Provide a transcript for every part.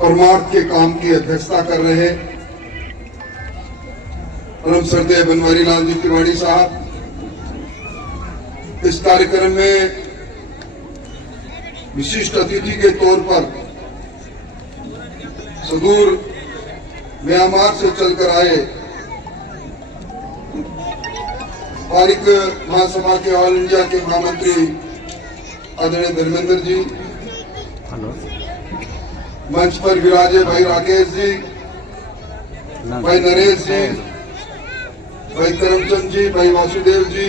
परमार्थ के काम की अध्यक्षता कर रहे परम श्रद्धेय बनवारी लाल जी तिवारी साहब, इस कार्यक्रम में विशिष्ट अतिथि के तौर पर सुदूर म्यांमार से चलकर आए पारिक महासभा के ऑल इंडिया के महामंत्री आदरणीय धर्मेंद्र जी, मंच पर विराजे भाई राकेश जी, भाई नरेश जी, भाई करमचंद जी, भाई वासुदेव जी,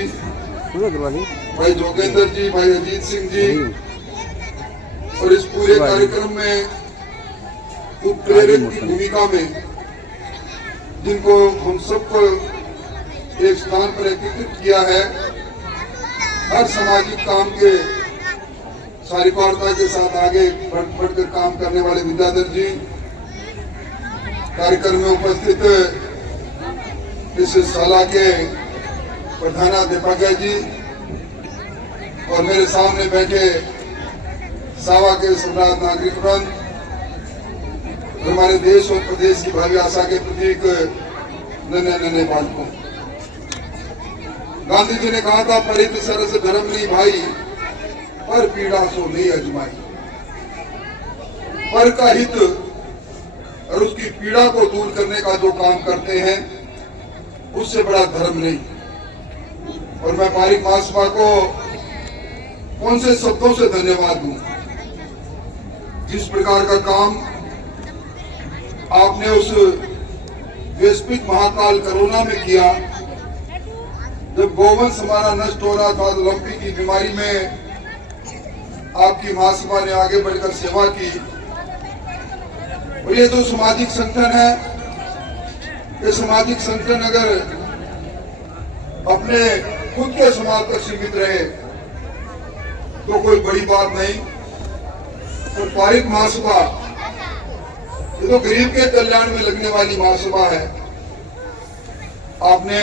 भाई जोगेंद्र जी, भाई अजीत सिंह जी, और इस पूरे कार्यक्रम में उत्प्रेरक की भूमिका में जिनको हम सबको एक स्थान पर एकीकृत किया है, हर सामाजिक काम के सारिकारिता के साथ आगे बढ़कर काम करने वाले विद्याधर जी, कार्यक्रम में उपस्थित इस शाला के प्रधानाध्यापक जी और मेरे सामने बैठे सावा के सम्राट नागरिक वृंद, हमारे देश और प्रदेश की भावी आशा के प्रतीक नन्हे नन्हे बालकों। गांधी जी ने कहा था, परित सरस धर्म नहीं भाई, पर पीड़ा सो नहीं अजमाई। पर का हित और उसकी पीड़ा को दूर करने का जो काम करते हैं, उससे बड़ा धर्म नहीं। और मैं पारिक महासभा को कौन से शब्दों से धन्यवाद दूं। जिस प्रकार का काम आपने उस वैश्विक महाकाल कोरोना में किया, जब गोवंश हमारा नष्ट हो रहा था, लंपी की बीमारी में आपकी महासभा ने आगे बढ़कर सेवा की। और ये जो सामाजिक संगठन है, ये सामाजिक संगठन अगर अपने खुद के समाज तक सीमित रहे तो कोई बड़ी बात नहीं। तो पारिक महासभा ये तो गरीब के कल्याण में लगने वाली महासभा है। आपने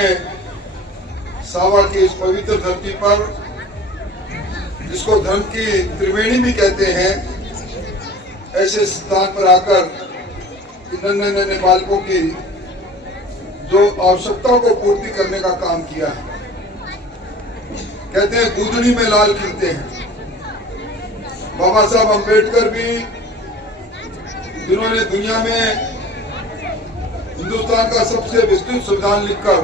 सावा की इस पवित्र धरती पर, जिसको धर्म की त्रिवेणी भी कहते हैं, ऐसे स्थान पर आकर नन्हे नन्हे बालकों की जो आवश्यकताओं को पूर्ति करने का काम किया है। कहते हैं गूंजनी में लाल खिलते हैं। बाबा साहब अम्बेडकर भी, जिन्होंने दुनिया में हिंदुस्तान का सबसे विस्तृत संविधान लिखकर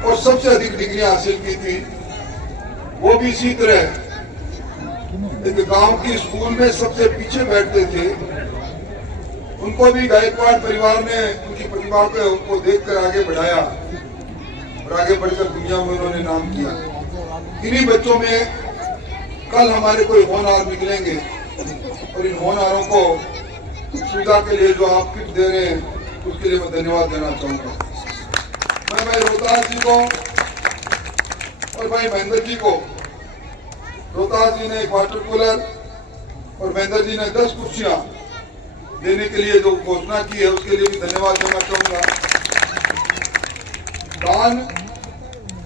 और सबसे अधिक डिग्रियां हासिल की थी, वो भी इसी तरह एक गांव की स्कूल में सबसे पीछे बैठते थे। उनको भी गायकवाड़ परिवार ने उनकी प्रतिभा को उनको देखकर आगे बढ़ाया और आगे बढ़कर दुनिया में उन्होंने नाम किया। इन्हीं बच्चों में कल हमारे कोई होनहार निकलेंगे और इन होनहारों को सुविधा के लिए जो आप किट दे रहे हैं, उसके लिए मैं धन्यवाद देना चाहूंगा। मैं भाई रोहतास जी को और भाई महेंद्र जी को, रोहतास जी ने एक वाटर कूलर और महेंद्र जी ने 10 कुर्सियां देने के लिए जो घोषणा की है, उसके लिए भी धन्यवाद देना चाहूंगा। दान,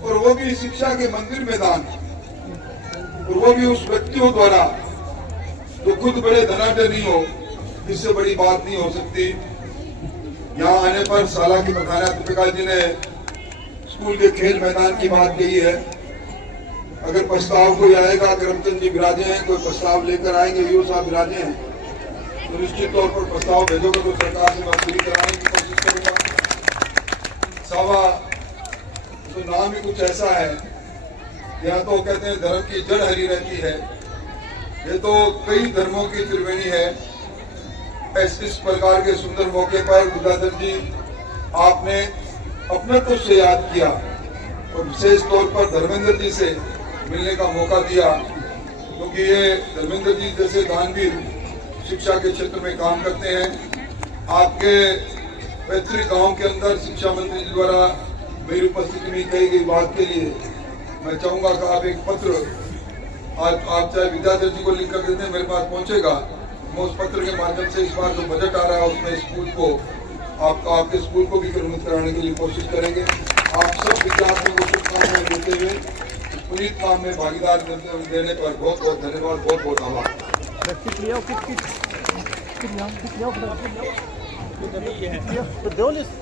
और वो भी शिक्षा के मंदिर में दान, और वो भी उस व्यक्तियों द्वारा जो खुद बड़े धनाढ्य नहीं हो, इससे बड़ी बात नहीं हो सकती। यहाँ आने पर शाला की प्रधानाध्यापिका जी ने स्कूल के खेल मैदान की बात कही है। अगर प्रस्ताव कोई आएगा, करमचंद जी विराजे हैं, कोई प्रस्ताव लेकर आएंगे, वीओ साहब विराजे हैं, तो निश्चित तौर पर प्रस्ताव भेजोगे तो सरकार से मैं पूरी कराने की कोशिश करूंगा। सावा तो नाम ही कुछ ऐसा है, यहाँ तो कहते हैं धर्म की जड़ हरी रहती है। ये तो कई धर्मों की त्रिवेणी है। इस प्रकार के सुंदर मौके पर विद्याधर जी, आपने अपने को से याद किया और विशेष तौर पर धर्मेंद्र जी से मिलने का मौका दिया, क्योंकि ये धर्मेंद्र जी जैसे दानवीर शिक्षा के क्षेत्र में काम करते हैं। आपके पैतृक गांव के अंदर शिक्षा मंत्री जी द्वारा मेरी उपस्थिति में कही गई बात के लिए मैं चाहूंगा कि आप एक पत्र आज आप चाहे विद्याधर जी को लिख कर देते हैं, मेरे पास पहुंचेगा। मैं उस पत्र के माध्यम से इस बार जो बजट आ रहा है उसमें स्कूल को आपके स्कूल को भी क्रमित कराने के लिए कोशिश करेंगे। आप सब विद्यार्थियों को शुभकामनाएं देते हुए इस पुनीत काम में भागीदार देने पर बहुत बहुत धन्यवाद, बहुत बहुत आभार। दो लिस्ट